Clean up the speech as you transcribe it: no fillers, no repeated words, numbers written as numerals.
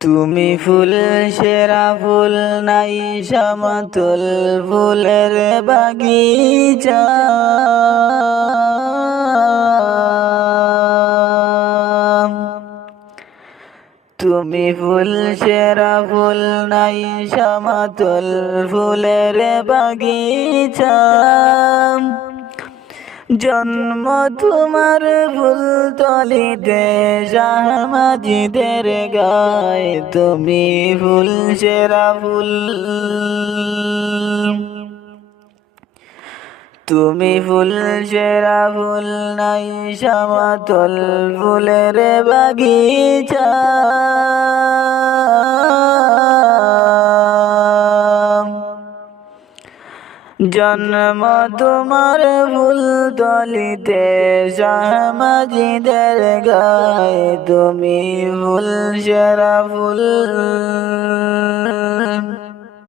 তুমি ফুল সেরা ফুল নাই সমতুল ফুলের বাগিচা। তুমি ফুল সেরা ফুল নাই সমতুল ফুলের বাগিচা। জন্ম তোমার ফুলতলিতে শাহমাজিদের গায়ে। তুমি ফুল সেরা ফুল, তুমি ফুল সেরা ফুল নাই সমতুল ফুলের বাগিচা। জন্ম তোমার ফুলতলিতে শাহমাজিদের গায়ে। তুমি ফুল সেরা ফুল।